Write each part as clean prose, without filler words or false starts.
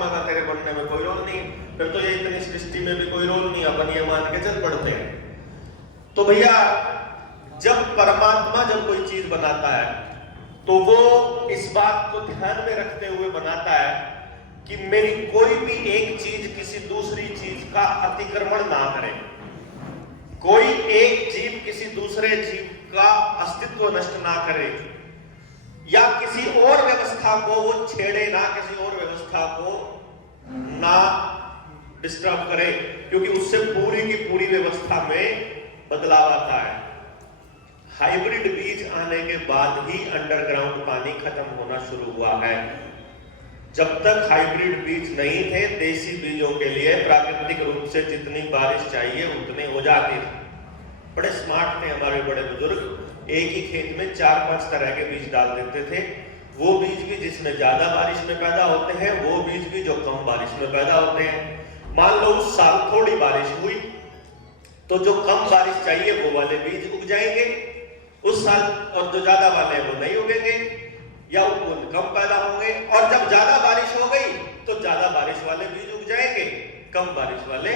का तेरे बनने में कोई रोल नहीं, फिर तो ये इतनी सृष्टि में भी कोई रोल नहीं, अपन ये मान के चल पड़ते हैं। तो भैया जब परमात्मा जब कोई चीज बनाता है तो वो इस बात को ध्यान में रखते हुए बनाता है कि मेरी कोई भी एक चीज किसी दूसरी चीज का अतिक्रमण ना करे, कोई एक जीव किसी दूसरे जीव का अस्तित्व नष्ट ना करे, या किसी और व्यवस्था को वो छेड़े ना, किसी और व्यवस्था को ना डिस्टर्ब करे, क्योंकि उससे पूरी की पूरी व्यवस्था में बदलाव आता है। हाइब्रिड बीज आने के बाद ही अंडरग्राउंड पानी खत्म होना शुरू हुआ है। जब तक हाइब्रिड बीज नहीं थे, देसी बीजों के लिए प्राकृतिक रूप से जितनी बारिश चाहिए उतनी हो जाती थी। बड़े स्मार्ट थे हमारे बड़े बुजुर्ग, एक ही खेत में 4-5 तरह के बीज डाल देते थे। वो बीज भी जिसमें ज्यादा बारिश में पैदा होते हैं, वो बीज भी जो कम बारिश में पैदा होते हैं। मान लो उस साल थोड़ी बारिश हुई तो जो कम बारिश चाहिए वो वाले बीज उग जाएंगे उस साल, और जो ज्यादा वाले हैं वो नहीं उगेंगे या वो कम पैदा होंगे। और जब ज्यादा बारिश हो गई तो ज्यादा बारिश वाले बीज उग जाएंगे, कम बारिश वाले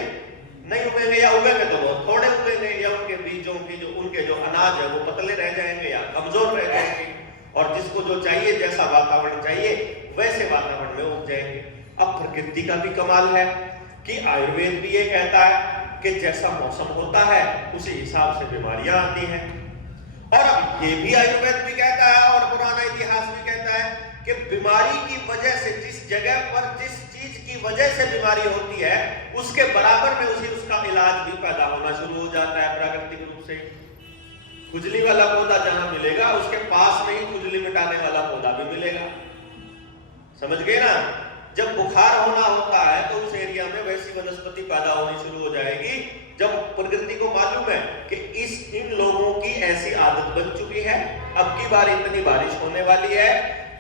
नहीं उगेंगे, या उगेंगे तो बहुत थोड़े उगेंगे, या उनके बीजों की जो उनके जो अनाज है वो पतले रह जाएंगे या कमजोर रह जाएंगे, और जिसको जो चाहिए, जैसा वातावरण चाहिए वैसे वातावरण में उग जाएंगे। अब प्रकृति का भी कमाल है कि आयुर्वेद भी ये कहता है कि जैसा मौसम होता है उसी हिसाब से बीमारियां आती हैं। और अब ये भी आयुर्वेद भी कहता है और पुराना इतिहास भी कहता है कि बीमारी की वजह से, जिस जगह पर जिस चीज की वजह से बीमारी होती है, उसके बराबर में उसका इलाज भी पैदा होना शुरू हो जाता है प्राकृतिक रूप से। खुजली वाला पौधा जहां मिलेगा उसके पास में ही खुजली मिटाने वाला पौधा भी मिलेगा। समझ गए ना? जब बुखार होना होता है तो उस एरिया में वैसी वनस्पति पैदा होनी शुरू हो जाएगी। जब प्रकृति को मालूम है कि इन लोगों की ऐसी आदत बन चुकी है, अब की बार इतनी बारिश होने वाली है,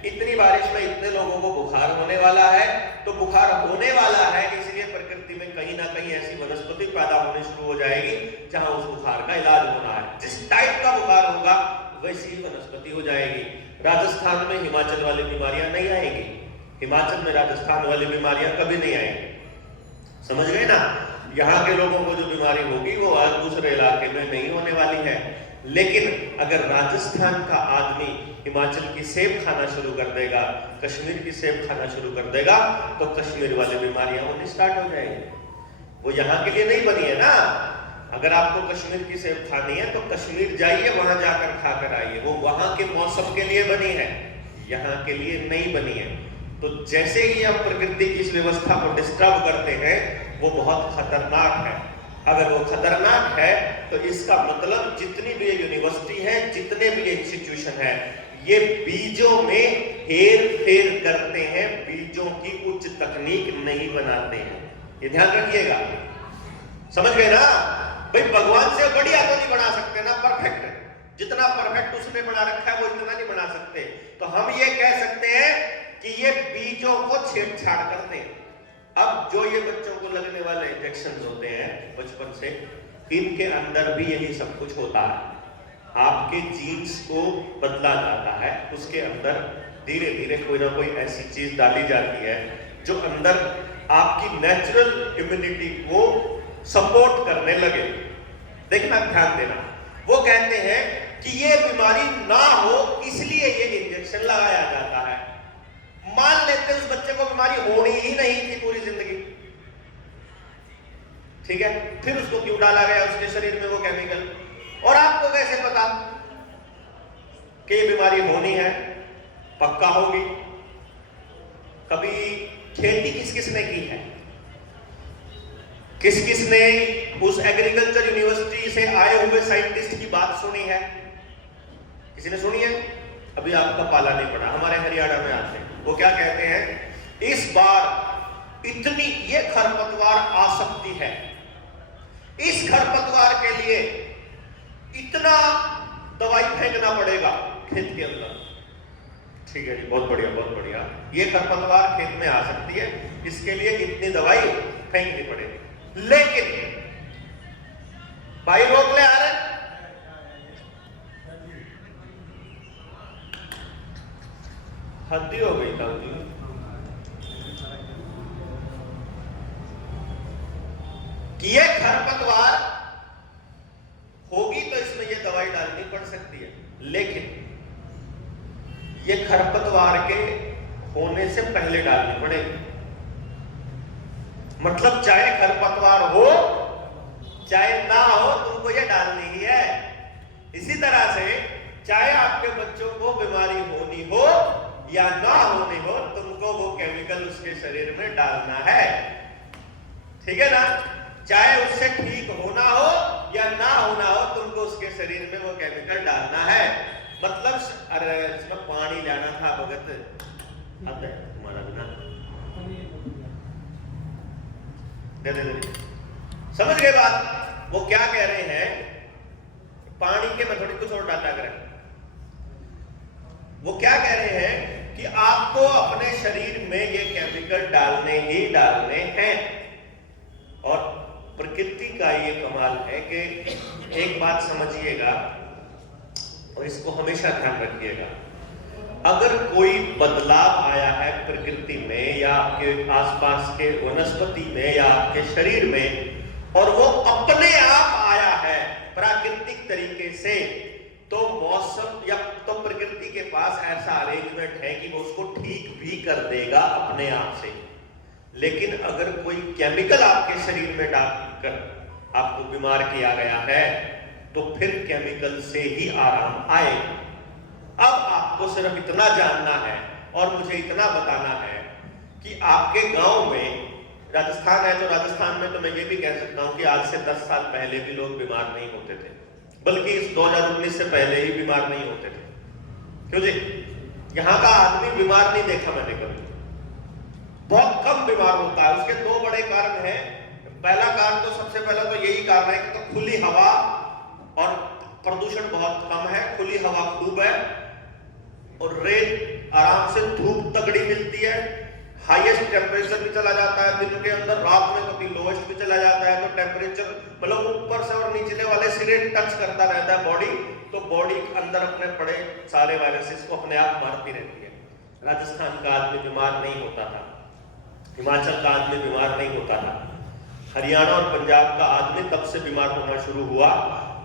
इतनी बारिश में इतने लोगों को बुखार होने वाला है, तो बुखार होने वाला है इसलिए प्रकृति में कहीं ना कहीं ऐसी वनस्पति पैदा होनी शुरू हो जाएगी जहां उस बुखार का इलाज होना है। जिस टाइप का बुखार होगा वैसी ही वनस्पति हो जाएगी। राजस्थान में हिमाचल वाली बीमारियां नहीं आएंगी, हिमाचल में राजस्थान वाली बीमारियां कभी नहीं आएंगी। समझ गए ना? यहाँ के लोगों को जो बीमारी होगी वो आज दूसरे इलाके में नहीं होने वाली है। लेकिन अगर राजस्थान का आदमी हिमाचल की सेब खाना शुरू कर देगा, कश्मीर की सेब खाना शुरू कर देगा, तो कश्मीर वाली बीमारियां होनी स्टार्ट हो जाएगी। वो यहाँ के लिए नहीं बनी है ना। अगर आपको कश्मीर की सेब खानी है तो कश्मीर जाइए, वहां जाकर खाकर आइए। वो वहां के मौसम के लिए बनी है, यहाँ के लिए नहीं बनी है। तो जैसे ही हम प्रकृति की इस व्यवस्था को डिस्टर्ब करते हैं वो बहुत खतरनाक है। अगर वो खतरनाक है तो इसका मतलब जितनी भी यूनिवर्सिटी है, जितने भी इंस्टीट्यूशन है, ये बीजों में हेर फेर करते हैं, बीजों की उच्च तकनीक नहीं बनाते हैं। ये ध्यान रखिएगा। समझ गए ना भाई? भगवान से बढ़िया तो नहीं बना सकते ना परफेक्ट। जितना परफेक्ट उसने बना रखा है वो इतना नहीं बना सकते। तो हम ये कह सकते हैं कि ये बीजों को छेड़छाड़ करते हैं। अब जो ये बच्चों को लगने वाले इंजेक्शन होते हैं बचपन से, इनके अंदर भी यही सब कुछ होता है। आपके जीन्स को बदला जाता है, उसके अंदर धीरे धीरे कोई ना कोई ऐसी चीज डाली जाती है जो अंदर आपकी नेचुरल इम्यूनिटी को सपोर्ट करने लगे। देखना, ध्यान देना। वो कहते हैं कि ये बीमारी ना हो इसलिए ये इंजेक्शन लगाया जाता है। मान लेते उस बच्चे को बीमारी होनी ही नहीं थी पूरी जिंदगी, ठीक है, फिर उसको क्यों डाला गया उसके शरीर में वो केमिकल? और आपको कैसे पता कि ये बीमारी होनी है? पक्का होगी। कभी खेती किस किस ने की है? किस किस ने उस एग्रीकल्चर यूनिवर्सिटी से आए हुए साइंटिस्ट की बात सुनी है? किसी ने सुनी है? अभी आपका पाला नहीं पड़ा। हमारे हरियाणा में आते हैं, वो क्या कहते हैं, इस बार इतनी ये खरपतवार आसक्ति है, इस खरपतवार के लिए इतना दवाई फेंकना पड़ेगा खेत के अंदर। ठीक है जी, बहुत बढ़िया बहुत बढ़िया। ये खरपतवार खेत में आ सकती है, इसके लिए इतनी दवाई फेंकनी पड़ेगी। लेकिन भाई रोक ले आ रहे, हद्दी हो गई था। खरपतवार होगी तो इसमें ये दवाई डालनी पड़ सकती है, लेकिन ये खरपतवार के होने से पहले डालनी पड़ेगी। मतलब चाहे खरपतवार हो चाहे ना हो, तुमको ये डालनी ही है। इसी तरह से चाहे आपके बच्चों को बीमारी होनी हो या ना होनी हो, तुमको वो केमिकल उसके शरीर में डालना है, ठीक है ना। चाहे उससे ठीक होना हो या ना होना हो, तुमको उसके शरीर में वो केमिकल डालना है। मतलब अरे इसमें पानी लाना था भगत, आता है तुम्हारा बिना दे दे। समझ गए बात? वो क्या कह रहे हैं, पानी के मैं थोड़ी कुछ और डाटा करें। वो क्या कह रहे हैं कि आपको अपने शरीर में ये केमिकल डालने ही डालने हैं। और प्रकृति का ये कमाल है कि एक बात समझिएगा और इसको हमेशा ध्यान रखिएगा, अगर कोई बदलाव आया है प्रकृति में या आपके आसपास के वनस्पति में या आपके शरीर में, और वो अपने आप आया है प्राकृतिक तरीके से, तो मौसम या तो प्रकृति के पास ऐसा अरेंजमेंट है कि वो उसको ठीक भी कर देगा अपने आप से। लेकिन अगर कोई केमिकल आपके शरीर में डालकर आपको बीमार किया गया है, तो फिर केमिकल से ही आराम आएगा। अब आपको सिर्फ इतना जानना है और मुझे इतना बताना है कि आपके गांव में, राजस्थान है तो राजस्थान में तो मैं ये भी कह सकता हूं कि आज से 10 साल पहले भी लोग बीमार नहीं होते थे, बल्कि इस 2019 से पहले ही बीमार नहीं होते थे। क्यों जी? यहां का आदमी बीमार नहीं देखा मैंने कभी, बहुत कम बीमार होता है। उसके दो बड़े कारण हैं। पहला कारण तो सबसे पहला तो यही कारण है कि तो खुली हवा और प्रदूषण बहुत कम है, खुली हवा खूब है, और रेत आराम से, धूप तगड़ी मिलती है, हाईएस्ट टेम्परेचर भी चला जाता है दिन के अंदर, रात में कभी लोएस्ट भी चला जाता है। तो टेम्परेचर मतलब ऊपर से और नीचले वाले सिरे टच करता रहता है बॉडी, तो बॉडी के अंदर अपने पड़े सारे वायरसेस को अपने आप मारती रहती है। राजस्थान का आदमी बीमार नहीं होता था, हिमाचल का आदमी बीमार नहीं होता था, हरियाणा और पंजाब का आदमी तब से बीमार होना शुरू हुआ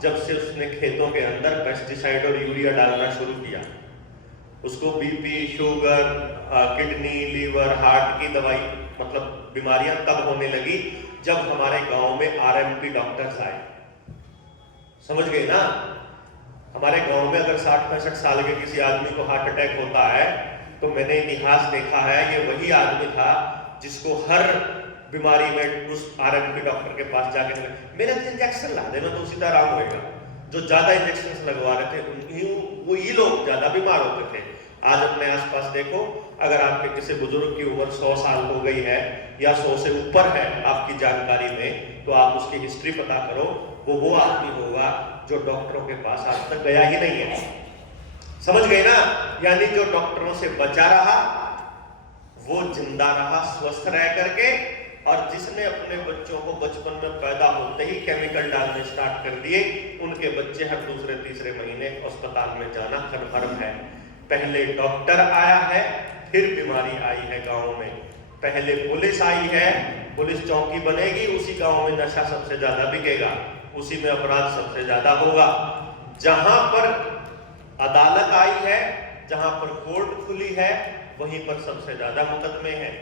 जब से उसने खेतों के अंदर पेस्टिसाइड और यूरिया डालना शुरू किया। उसको BP, sugar, kidney, liver, heart की दवाई, मतलब बीमारियां तब होने लगी जब हमारे गांव में आरएमपी डॉक्टर्स आए। समझ गए ना? हमारे गांव में अगर 60-65 साल के किसी आदमी को हार्ट अटैक होता है, तो मैंने इतिहास देखा है, ये वही आदमी था जिसको हर बीमारी में उस आरएमपी डॉक्टर के पास जाके मेरे इंजेक्शन ला देना तो उसी तरह आराम होएगा। जो ज्यादा इंजेक्शन लगवा रहे थे वो ये लोग ज्यादा बीमार होते थे। आज अपने आसपास देखो, अगर आपके किसी बुजुर्ग की उम्र 100 साल हो गई है या 100 से ऊपर है आपकी जानकारी में, तो आप उसकी हिस्ट्री पता करो, वो आदमी होगा जो डॉक्टरों के पास आज तक गया ही नहीं है। समझ गए ना? यानी जो डॉक्टरों से बचा रहा वो जिंदा रहा स्वस्थ रह करके, और जिसने अपने बच्चों को बचपन में पैदा होते ही केमिकल डालने स्टार्ट कर दिए, उनके बच्चे हर दूसरे तीसरे महीने अस्पताल में जाना कन्फर्म है। पहले डॉक्टर आया है, फिर बीमारी आई है गांव में। पहले पुलिस आई है, पुलिस चौकी बनेगी, उसी गांव में नशा सबसे ज्यादा बिकेगा, उसी में अपराध सबसे ज्यादा होगा। जहां पर अदालत आई है, जहां पर कोर्ट खुली है, वहीं पर सबसे ज्यादा मुकदमे हैं।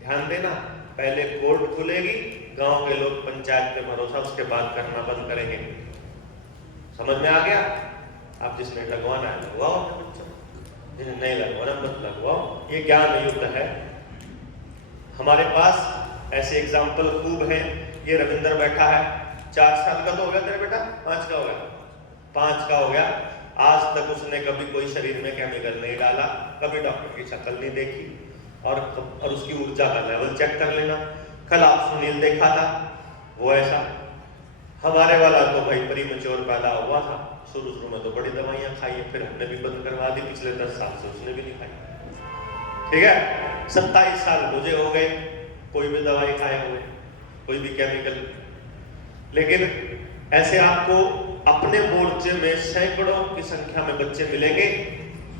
ध्यान देना, पहले कोर्ट खुलेगी, गांव के लोग पंचायत पे भरोसा उसके बाद करना बंद करेंगे। समझ में आ गया? आप जिसने लगवाना है लगवाओ, जिन्हें नहीं लगवाना मत लगवाओ। ये ज्ञान युद्ध है। हमारे पास ऐसे एग्जाम्पल खूब हैं। ये रविंदर बैठा है, 4 साल का तो हो गया तेरा बेटा, 5 का हो गया, 5 का हो गया। आज तक उसने कभी कोई शरीर में केमिकल नहीं डाला, कभी डॉक्टर की शक्ल नहीं देखी, और उसकी ऊर्जा का लेवल चेक कर लेना। कल आप सुनील देखा था, वो ऐसा। हमारे वाला तो भाई प्रीमैच्योर पैदा हुआ था, शुरू में तो बड़ी दवाइयां खाई है, फिर हमने भी बंद करवा दी, पिछले 10 साल से उसने भी नहीं खाई। ठीक है, 27 साल मुझे हो गए, कोई भी दवाई खाए हुए, कोई भी केमिकल। लेकिन ऐसे आपको अपने मोर्चे में सैकड़ों की संख्या में बच्चे मिलेंगे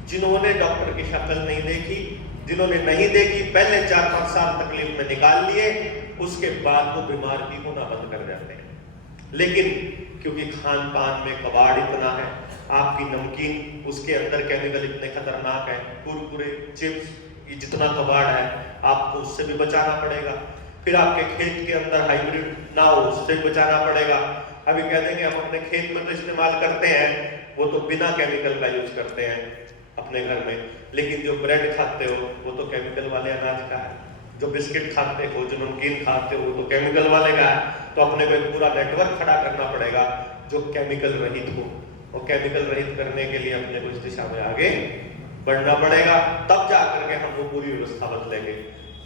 जिन्होंने डॉक्टर की शक्ल नहीं देखी, जिन्होंने नहीं देखी, पहले 4-5 साल तकलीफ में निकाल लिए, उसके बाद वो बीमार भी होना बंद कर जाते हैं। लेकिन क्योंकि खान पान में कबाड़ इतना है, आपकी नमकीन उसके अंदर केमिकल इतने खतरनाक है, कुरकुरे चिप्स ये जितना कबाड़ है आपको उससे भी बचाना पड़ेगा। फिर आपके खेत के अंदर हाइब्रिड ना हो उससे भी बचाना पड़ेगा। अभी कह देंगे हम अपने खेत में तो इस्तेमाल करते हैं, वो तो बिना केमिकल का यूज करते हैं अपने घर में, लेकिन जो ब्रेड खाते हो वो तो केमिकल वाले अनाज का है, जो बिस्किट खाते हो जो नमकीन खाते हो वो तो केमिकल वाले का है। तो अपने को एक पूरा नेटवर्क खड़ा करना पड़ेगा जो केमिकल रहित हो, और केमिकल रहित करने के लिए अपने को इस दिशा में आगे बढ़ना पड़ेगा, तब जाकर के हम वो पूरी व्यवस्था बदलेंगे।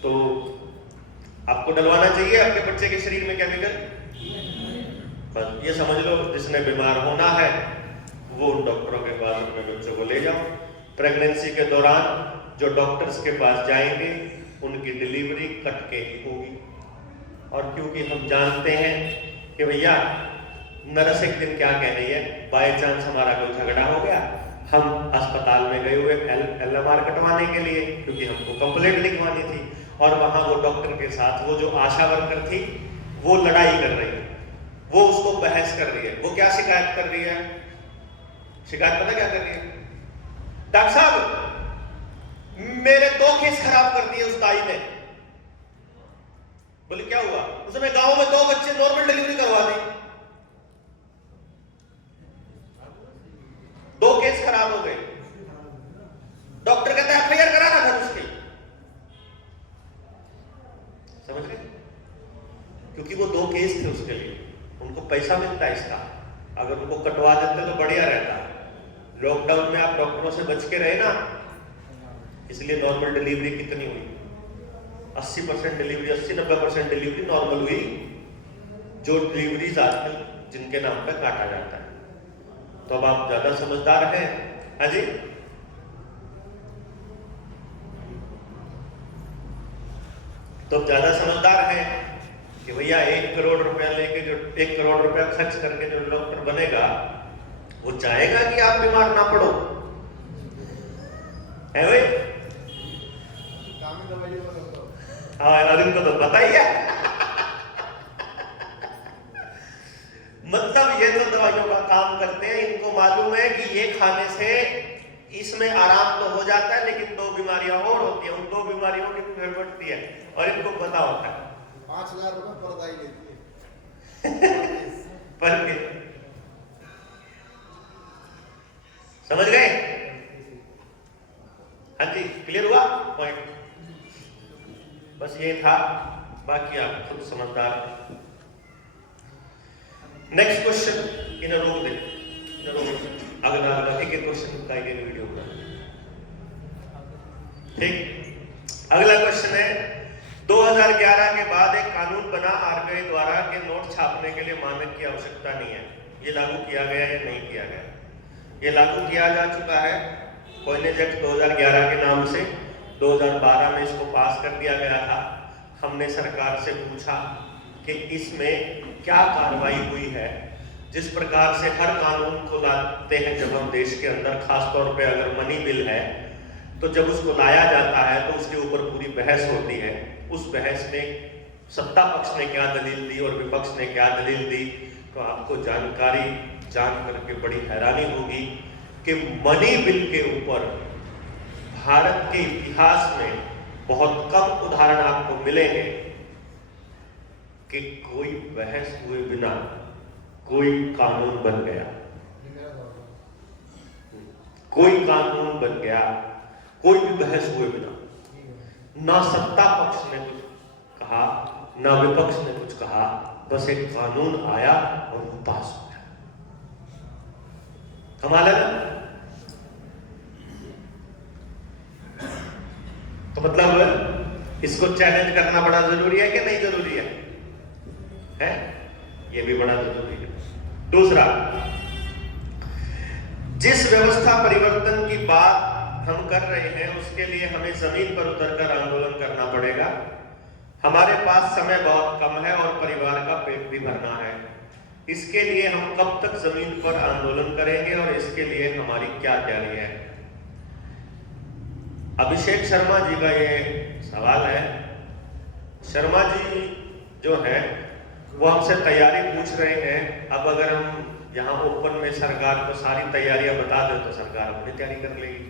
तो आपको डलवाना चाहिए आपके बच्चे के शरीर में केमिकल, बस ये समझ लो जिसने बीमार होना है वो उन डॉक्टरों के पास अपने बच्चों को ले जाओ। प्रेगनेंसी के दौरान जो डॉक्टर्स के पास जाएंगे उनकी डिलीवरी कट के ही होगी। और क्योंकि हम जानते हैं कि भैया नर्स एक दिन क्या कह रही है, बाय चांस हमारा कोई झगड़ा हो गया, हम अस्पताल में गए हुए LMR कटवाने के लिए क्योंकि हमको कंप्लेंट लिखवानी थी, और वहां वो डॉक्टर के साथ वो जो आशा वर्कर थी वो लड़ाई कर रही है, वो उसको बहस कर रही है। वो क्या शिकायत कर रही है, शिकायत पता क्या कर रही है, डॉक्टर साहब मेरे 2 केस खराब कर दिए उस दाई ने। बोले क्या हुआ, उसने गांव में 2 बच्चे नॉर्मल डिलीवरी करवा दी, 2 केस खराब हो गए। डॉक्टर कहता है FIR कराना था उसकी, समझ गए, क्योंकि वो 2 केस थे उसके लिए, उनको पैसा मिलता है इसका, अगर उनको कटवा देते तो बढ़िया रहता। लॉकडाउन में आप डॉक्टरों से बच के रहे ना, इसलिए नॉर्मल डिलीवरी कितनी हुई, 80% डिलीवरी, 80-90% डिलीवरी नॉर्मल हुई, जो डिलीवरीज आजकल जिनके नाम पे काटा जाता है। तो अब आप ज्यादा समझदार हैं, हाँ जी, तो ज्यादा समझदार हैं कि भैया 1 करोड़ रुपया लेके जो 1 करोड़ रुपया खर्च करके जो डॉक्टर बनेगा वो चाहेगा कि आप बीमार ना पड़ो, है भाई? हाँ इनको तो बताइए मतलब ये तो दवाइयों का काम करते हैं, इनको मालूम है कि ये खाने से इसमें आराम तो हो जाता है लेकिन 2 बीमारियां और होती है, उन 2 बीमारियों की फिर बढ़ती है, और इनको पता होता है 5,000 रुपए पर दाई लेती है पर के समझ गए? हाँ जी, क्लियर हुआ पॉइंट? बस ये था, बाकी आप खुद समझदार। नेक्स्ट क्वेश्चन इन रोक दे, अगला एक क्वेश्चन का एक वीडियो बना, ठीक। अगला क्वेश्चन है 2011 के बाद एक कानून बना RBI द्वारा के नोट छापने के लिए मानक की आवश्यकता नहीं है, ये लागू किया गया या नहीं किया गया? ये लागू किया जा चुका है, कॉइनेज एक्ट 2011 के नाम से 2012 में इसको पास कर दिया गया था। हमने सरकार से पूछा कि इसमें क्या कार्रवाई हुई है, जिस प्रकार से हर कानून को लाते हैं जब हम देश के अंदर, खास तौर पे अगर मनी बिल है तो जब उसको लाया जाता है तो उसके ऊपर पूरी बहस होती है। उस बहस में सत्ता पक्ष ने क्या दलील दी और विपक्ष ने क्या दलील दी, तो आपको जानकारी जान करके बड़ी हैरानी होगी कि मनी बिल के ऊपर भारत के इतिहास में बहुत कम उदाहरण आपको मिलेंगे कि कोई बहस हुए बिना कोई कानून बन गया, कोई कानून बन गया, कोई भी बहस हुए बिना। ना सत्ता पक्ष ने कुछ कहा ना विपक्ष ने कुछ कहा, बस एक कानून आया और वो पास हो गया। कमाल है ना? तो मतलब इसको चैलेंज करना बड़ा जरूरी है कि नहीं जरूरी है? ये भी बड़ा जरूरी है। दूसरा, जिस व्यवस्था परिवर्तन की बात हम कर रहे हैं उसके लिए हमें जमीन पर उतरकर आंदोलन करना पड़ेगा। हमारे पास समय बहुत कम है और परिवार का पेट भी भरना है। इसके लिए हम कब तक जमीन पर आंदोलन करेंगे और इसके लिए हमारी क्या तैयारी है? अभिषेक शर्मा जी का ये सवाल है। शर्मा जी जो है वो हमसे तैयारी पूछ रहे हैं। अब अगर हम यहाँ ओपन में सरकार को सारी तैयारियां बता दें तो सरकार अपनी तैयारी कर लेगी।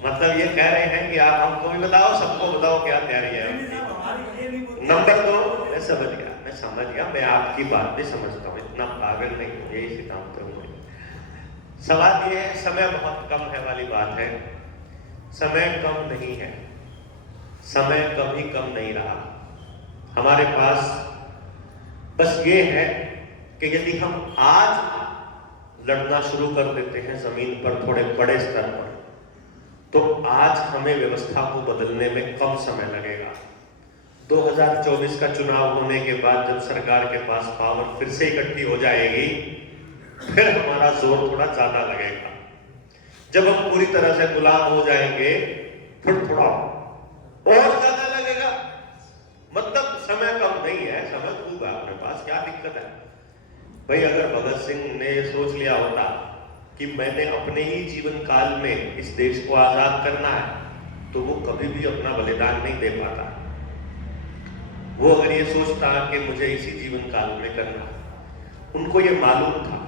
मतलब ये कह रहे हैं कि आप हमको भी बताओ, सबको बताओ क्या तैयारी है। नंबर 2, मैं समझ गया, मैं आपकी बात भी समझता हूँ, इतना पागल नहीं हूँ, यही सिद्धांत हूँ। सवाल ये है, समय बहुत कम है वाली बात है। समय कम नहीं है, समय कभी कम नहीं रहा हमारे पास। बस ये है कि यदि हम आज लड़ना शुरू कर देते हैं जमीन पर थोड़े बड़े स्तर पर, तो आज हमें व्यवस्था को बदलने में कम समय लगेगा। 2024 का चुनाव होने के बाद जब सरकार के पास पावर फिर से इकट्ठी हो जाएगी, फिर हमारा जोर थोड़ा ज्यादा लगेगा। जब हम पूरी तरह से गुलाम हो जाएंगे, फिर थोड़ा और ज्यादा लगेगा। मतलब समय कम नहीं है, समय खूब है अपने पास, क्या दिक्कत है भाई। अगर भगत सिंह ने सोच लिया होता कि मैंने अपने ही जीवन काल में इस देश को आजाद करना है, तो वो कभी भी अपना बलिदान नहीं दे पाता। वो अगर ये सोचता कि मुझे इसी जीवन काल में करना, उनको ये मालूम था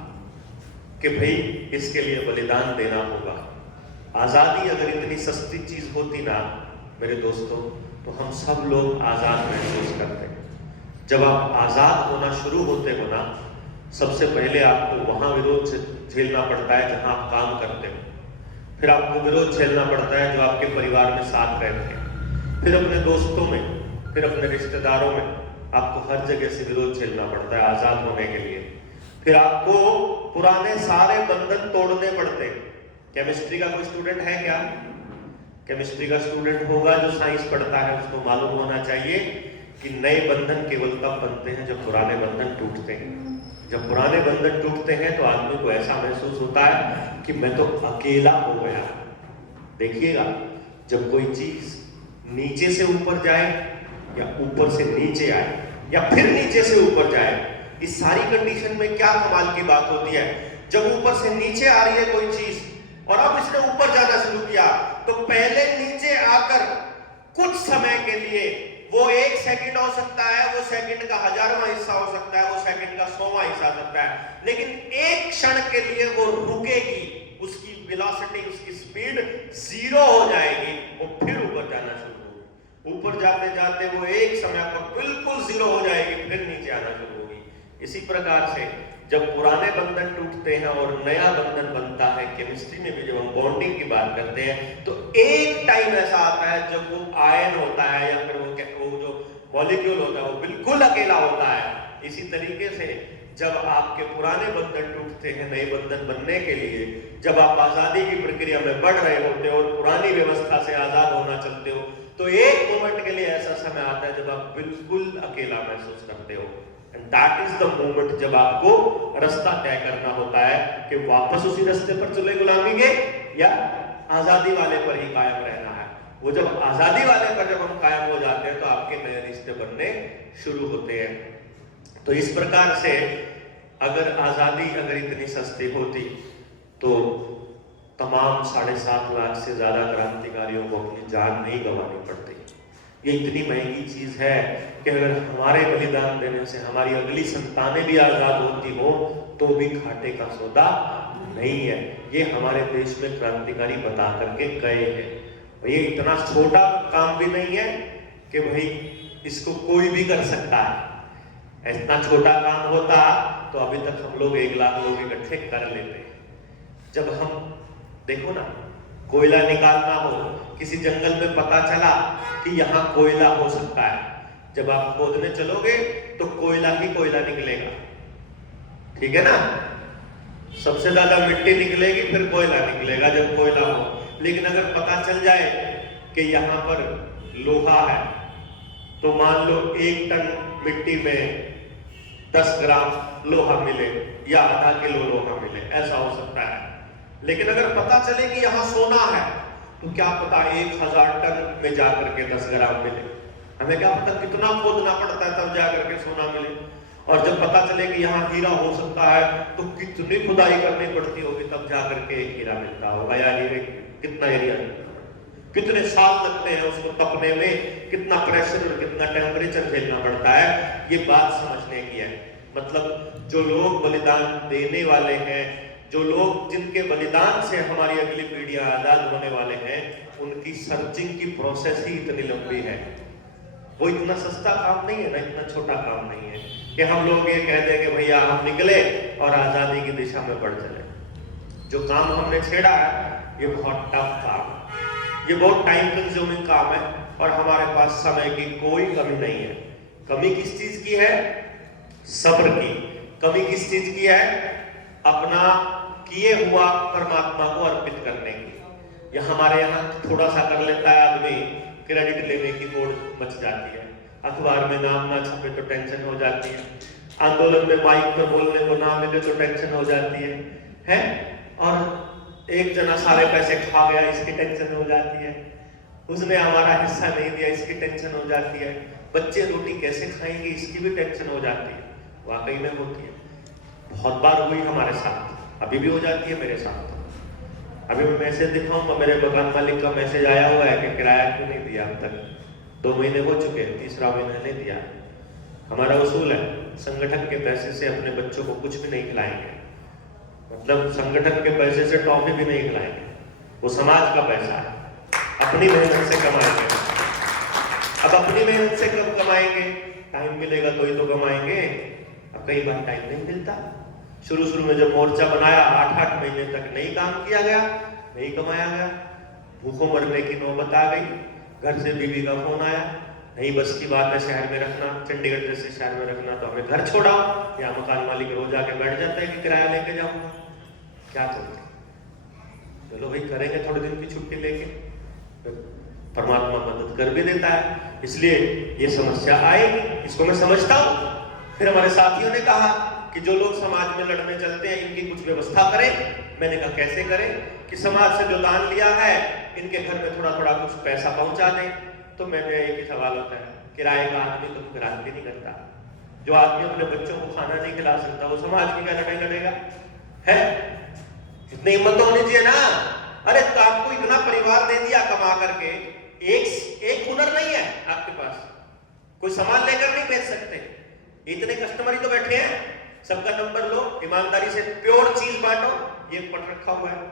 कि भाई इसके लिए बलिदान देना होगा। आजादी अगर इतनी सस्ती चीज होती ना मेरे दोस्तों, तो हम सब लोग आजाद महसूस करते। जब आप आजाद होना शुरू होते हो ना, सबसे पहले आपको वहां विरोध झेलना पड़ता है जहां आप काम करते हो। फिर आपको विरोध झेलना पड़ता है जो आपके परिवार में साथ रहते हैं, फिर अपने दोस्तों में, फिर अपने रिश्तेदारों में। आपको हर जगह से विरोध झेलना पड़ता है आजाद होने के लिए। फिर आपको पुराने सारे बंधन तोड़ने पड़ते हैं। केमिस्ट्री का कोई स्टूडेंट है क्या? केमिस्ट्री का स्टूडेंट होगा जो साइंस पढ़ता है, उसको मालूम होना चाहिए कि नए बंधन केवल तब बनते हैं जब पुराने बंधन टूटते हैं। जब पुराने बंधन टूटते हैं तो आदमी को ऐसा महसूस होता है कि मैं तो अकेला हो गया। देखिएगा, जब कोई चीज नीचे से ऊपर जाए या ऊपर से नीचे आए या फिर नीचे से ऊपर जाए, इस सारी कंडीशन में क्या कमाल की बात होती है। जब ऊपर से नीचे आ रही है कोई चीज और अब इसने ऊपर जाना शुरू किया, तो पहले नीचे आकर कुछ समय के लिए, वो 1 सेकंड हो सकता है, वो सेकंड का 1000वां हिस्सा हो सकता है, वो सेकंड का 100वां हिस्सा हो सकता है, लेकिन एक क्षण के लिए वो रुकेगी, उसकी वेलोसिटी, उसकी स्पीड 0 हो जाएगी, वो फिर ऊपर जाना शुरू होगी। ऊपर जाते जाते वो एक समय पर बिल्कुल 0 हो जाएगी, फिर नीचे आना शुरू होगी। इसी प्रकार से जब पुराने बंधन टूटते हैं और नया बंधन बनता है, केमिस्ट्री में भी जब हम बॉन्डिंग की बात करते हैं, तो एक टाइम ऐसा आता है जब वो आयन होता है या फिर वो जो मॉलिक्यूल होता है वो बिल्कुल अकेला होता है। इसी तरीके से जब आपके पुराने बंधन टूटते हैं नए बंधन बनने के लिए, जब आप आजादी की प्रक्रिया में बढ़ रहे होते हो और पुरानी व्यवस्था से आजाद होना चाहते हो, तो एक मोमेंट के लिए ऐसा समय आता है जब आप बिल्कुल अकेला महसूस करते हो। And that is the moment जब आपको रास्ता तय करना होता है कि वापस उसी रास्ते पर चले गुलामी के या आजादी वाले पर ही कायम रहना है। वो जब आजादी वाले पर जब हम कायम हो जाते हैं तो आपके नए रिश्ते बनने शुरू होते हैं। तो इस प्रकार से अगर आजादी अगर इतनी सस्ती होती तो तमाम 7.5 लाख से ज्यादा क्रांतिकारियों को अपनी जान नहीं गंवानी पड़ती। ये इतनी महंगी चीज है कि अगर हमारे बलिदान देने से हमारी अगली संतानें भी आजाद होती हो तो भी घाटे का सौदा नहीं है। ये हमारे देश में क्रांतिकारी बता करके गए हैं। ये इतना छोटा काम भी नहीं है कि भाई इसको कोई भी कर सकता है। इतना छोटा काम होता तो अभी तक हम लोग 1 लाख लोग इकट्ठे कर लेते। जब हम देखो ना, कोयला निकालना हो, किसी जंगल में पता चला कि यहाँ कोयला हो सकता है, जब आप खोदने चलोगे तो कोयला ही कोयला निकलेगा, ठीक है ना। सबसे ज्यादा मिट्टी निकलेगी, फिर कोयला निकलेगा जब कोयला हो। लेकिन अगर पता चल जाए कि यहाँ पर लोहा है, तो मान लो 1 टन मिट्टी में 10 ग्राम लोहा मिले या आधा किलो लोहा मिले, ऐसा हो सकता है। लेकिन अगर पता चले कि यहाँ सोना है, तो क्या पता 1000 टन में जाकर के 10 ग्राम मिले। हमें क्या पता कितना खोदना पड़ता है तब जाकर के सोना मिले। और जब पता चले कि यहाँ हीरा हो सकता है तो कितनी खुदाई करनी पड़ती होगी तब जाकर के एक हीरा मिलता होगा, या हीरे कितना एरिया। कितने साल लगते हैं उसको तपने में, कितना प्रेशर और कितना टेम्परेचर झेलना पड़ता है, ये बात समझने की है। मतलब जो लोग बलिदान देने वाले हैं, जो लोग जिनके बलिदान से हमारी अगली पीढ़ियां आजाद होने वाले हैं, उनकी सर्चिंग की प्रोसेस ही इतनी लंबी है। वो इतना सस्ता काम नहीं है ना, इतना छोटा काम नहीं है कि हम लोग ये कह दें कि भैया हम निकले और आजादी की दिशा में बढ़ चले। जो काम हमने छेड़ा है ये बहुत टफ काम, ये बहुत टाइम कंज्यूमिंग काम है और हमारे पास समय की कोई कमी नहीं है। कमी किस चीज की है? सब्र की। कमी किस चीज की है? अपना किए हुआ परमात्मा को अर्पित करने की। या हमारे यहाँ थोड़ा सा कर लेता है आदमी, क्रेडिट लेने की होड़ मच जाती है, अखबार में नाम ना छपे तो टेंशन हो जाती है, आंदोलन में माइक पर बोलने को ना मिले तो टेंशन हो जाती है? और एक जना सारे पैसे खा गया इसकी टेंशन हो जाती है, उसने हमारा हिस्सा नहीं दिया इसकी टेंशन हो जाती है, बच्चे रोटी कैसे खाएंगे इसकी भी टेंशन हो जाती है। वाकई में होती है, बहुत बार हुई हमारे साथ, अभी भी हो जाती है मेरे साथ। अभी मैं मैसेज दिखाऊंगा, मेरे मकान मालिक का मैसेज आया हुआ है कि किराया क्यों नहीं दिया अब तक, 2 महीने हो चुके हैं, 3रा महीना नहीं दिया। हमारा उसूल है संगठन के पैसे से अपने बच्चों को कुछ भी नहीं खिलाएंगे, मतलब संगठन के पैसे से टॉफी भी नहीं खिलाएंगे, वो समाज का पैसा है, अपनी मेहनत से कमाएंगे। अब अपनी मेहनत से कब कमाएंगे? टाइम मिलेगा तो ही तो कमाएंगे। अब कई बार टाइम नहीं मिलता। शुरू में जब मोर्चा बनाया 8-8 महीने तक नहीं काम किया गया, नहीं कमाया गया, भूखों मरने की नौबत आ गई, घर से बीवी का फोन आया, नहीं बस की बात है शहर में रखना, चंडीगढ़ जैसे शहर में रखना, तो हमें घर छोड़ा। या मकान मालिक रोज आके बैठ जाता है कि किराया लेके जाऊंगा, क्या करते? चलो भाई करेंगे थोड़े दिन की छुट्टी लेके, परमात्मा मदद कर भी देता है। इसलिए ये समस्या आएगी, इसको मैं समझता हूं। फिर हमारे साथियों ने कहा कि जो लोग समाज में लड़ने चलते हैं इनकी कुछ व्यवस्था करें। मैंने कहा कैसे करें? कि समाज से जो दान लिया है इनके घर में थोड़ा थोड़ा कुछ पैसा पहुंचा दें। तो मैंने एक ही सवाल होता है, किराए का आदमी तो क्रांति नहीं करता, जो आदमी अपने बच्चों को खाना नहीं खिला सकता वो समाज की क्या लड़ाई लड़ेगा? है इतनी हिम्मत तो होनी चाहिए ना। अरे तो आपको इतना परिवार दे दिया कमा करके, एक हुनर नहीं है आपके पास, कोई सामान लेकर नहीं बेच सकते, इतने कस्टमर ही तो बैठे हैं, सबका नंबर लो, ईमानदारी से प्योर चीज बांटो। ये पट रखा हुआ है,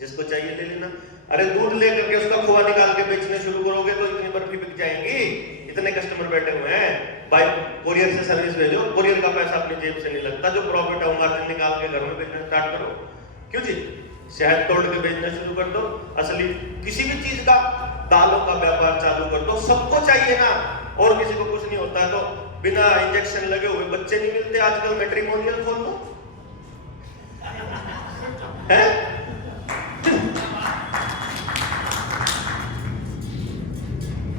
जिसको चाहिए ले लेना। अरे दूध लेकर के उसका खोआ निकाल के बेचने शुरू करोगे तो इतनी बर्फी बिक जाएंगी, इतने कस्टमर बैठे हुए हैं। बाय कोरियर से सर्विस भेजो, कोरियर का पैसा अपनी जेब से नहीं लगता, जो प्रॉफिट है मार्जिन निकाल के घर में बेचना स्टार्ट करो। क्यों जी? शहद तोड़ के बेचना शुरू कर दो, असली किसी भी चीज का, दालों का व्यापार चालू कर दो, सबको चाहिए ना। और किसी को कुछ नहीं होता है तो बिना इंजेक्शन लगे हुए बच्चे नहीं मिलते आजकल, मैट्रिमोनियल खोल दो, है?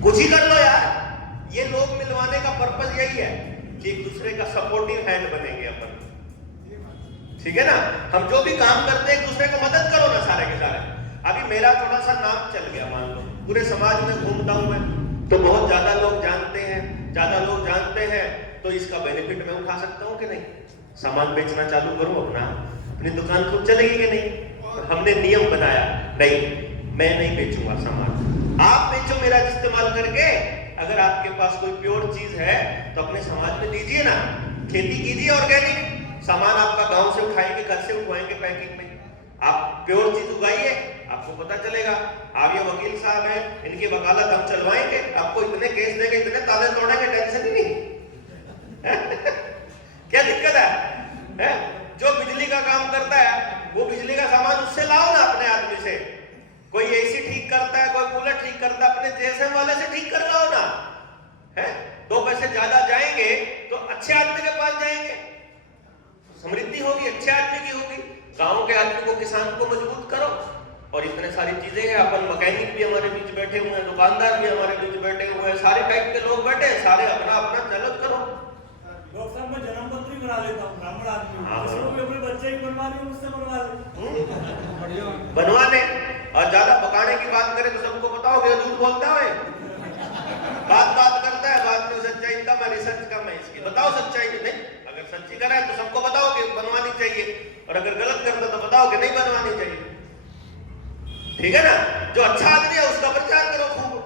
कुछ ही कर लो यार। ये लोग मिलवाने का पर्पस यही है कि एक दूसरे का सपोर्टिव हैंड बनेंगे अपन, ठीक है ना। हम जो भी काम करते हैं एक दूसरे को मदद करो ना, सारे के सारे। अभी मेरा थोड़ा सा नाम चल गया, मान लो पूरे समाज में घूमता हूं मैं, तो बहुत ज्यादा लोग जानते हैं, ज्यादा लोग जानते हैं तो इसका बेनिफिट मैं उठा सकता हूं कि नहीं? सामान बेचना चालू करूं अपना, अपनी दुकान खुद चलेगी कि नहीं? हमने नियम बनाया, नहीं मैं नहीं बेचूंगा सामान, आप बेचो मेरा इस्तेमाल करके। अगर आपके पास कोई प्योर चीज है तो अपने समाज में दीजिए ना, खेती कीजिए ऑर्गेनिक, सामान आपका गांव से उठाएंगे, घर से उठवाएंगे पैकिंग में, आप प्योर चीज उगाइए, आपको पता चलेगा। आप ये वकील साहब हैं, इनकी वकालत हम चलवाएंगे, आपको इतने केस देंगे, इतने ताले तोड़ेंगे, टेंशन ही नहीं। क्या दिक्कत है? जो बिजली का काम करता है वो बिजली का सामान उससे लाओ ना, अपने आदमी से। कोई एसी ठीक करता है, कोई कूलर ठीक करता है, अपने जेएसएम वाले से ठीक कर लाओ ना, है? 2 पैसे ज्यादा जाएंगे तो अच्छे आदमी के पास जाएंगे, समृद्धि होगी, अच्छे आदमी की होगी। गांव के आदमी को, किसान को मजबूत करो। और इतने सारी चीजें हैं, अपन मैकेनिक भी हमारे बीच बैठे हुए हैं, दुकानदार भी हमारे बीच बैठे हुए हैं, सारे टाइप के लोग बैठे हैं, सारे अपना अपना मेहनत करो। डॉक्टर साहब मैं जन्मपत्री बना लेता हूँ, ब्राह्मण आदमी हूँ, भी अपने बच्चे ही बनवा ले, मुझसे बनवा ले, बनवा ले। और ज्यादा पकाने की बात करें तो सबको बताओगे झूठ बोलता है, बात करता है, बाद में सच्चाई का मैं रिसर्च का मैं इसकी बताओ सच्चाई नहीं। अगर सच्ची करा है तो सबको बताओ कि बनवानी चाहिए, और अगर गलत करता तो बताओ कि नहीं बनवानी चाहिए, ठीक है ना। जो अच्छा आदमी है उसका प्रचार करो खूब,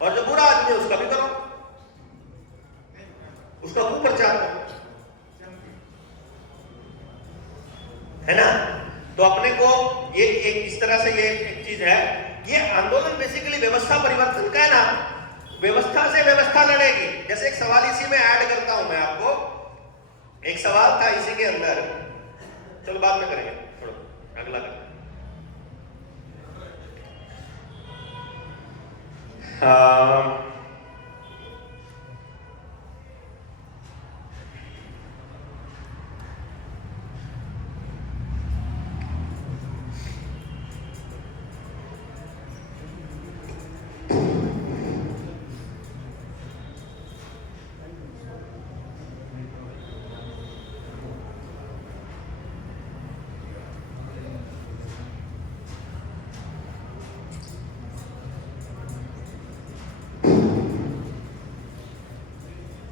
और जो बुरा आदमी है उसका भी करो, उसका खूब प्रचार करो, है ना। तो अपने को ये एक इस तरह से ये एक चीज है, ये आंदोलन बेसिकली व्यवस्था परिवर्तन का है ना, व्यवस्था से व्यवस्था लड़ेगी। जैसे एक सवाल इसी में ऐड करता हूं मैं आपको, एक सवाल था इसी के अंदर, चलो बाद में करेंगे, छोड़ो अगला करें।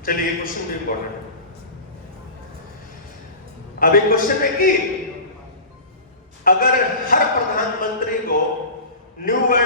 चलिए क्वेश्चन भी इंपॉर्टेंट है। अब एक क्वेश्चन है कि अगर हर प्रधानमंत्री को न्यू वर्ल्ड